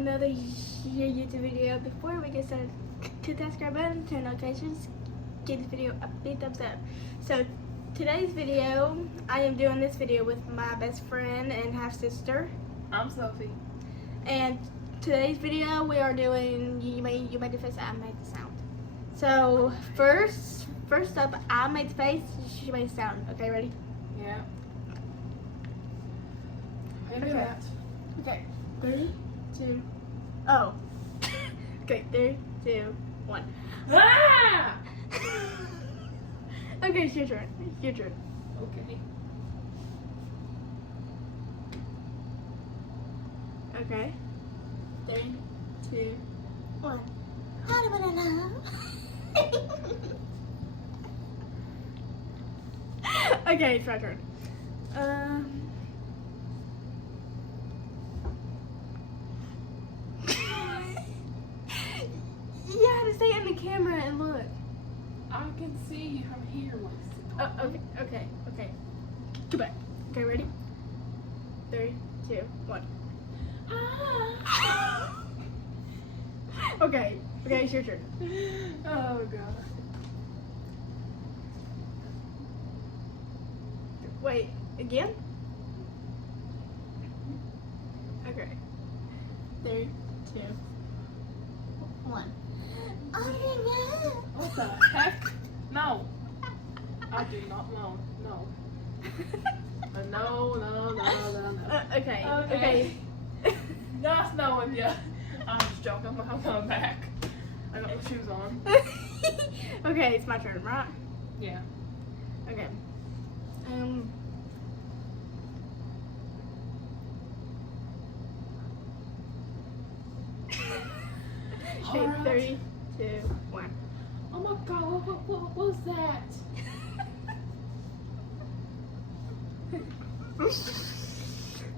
another YouTube video. Before we get started, hit that subscribe button, turn notifications, give this video a big thumbs up. So today's video, I am doing this video with my best friend and half sister. I'm Sophie. And today's video we are doing you made the face, I made the sound. So first up, I made the face, she made the sound. Okay, ready? Yeah. Maybe Okay. that. Okay. 3, 2, oh. Okay, 3, 2, 1. Ah! Okay, it's your turn. It's your turn. Okay. Okay. 3, 2, 1. Okay, it's my turn. You have to stay in the camera and look. I can see you from here, Lacey. Okay. Go back. Okay, ready? 3, 2, 1. Ah! Okay, it's your turn. Oh god. Wait, again? Okay. 3, 2, 1. What the heck? No. I do not know. No. No. Okay. Not knowing ya. I'm just joking. I'm coming back. I got my shoes on. Okay, it's my turn, right? Yeah. Okay. Okay, Alright. 3, 2, 1. Oh my god, what was that?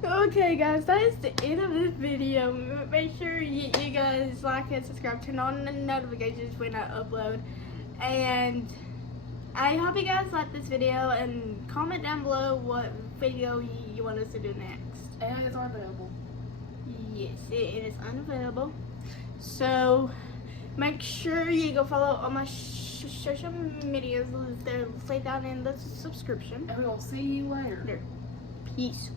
Okay guys, that is the end of this video. Make sure you guys like and subscribe, turn on the notifications when I upload. And I hope you guys like this video and comment down below what video you want us to do next. And it's unavailable. Yes, it is unavailable. So make sure you go follow all my social medias. They're laid down in the subscription. And we'll see you later. Peace.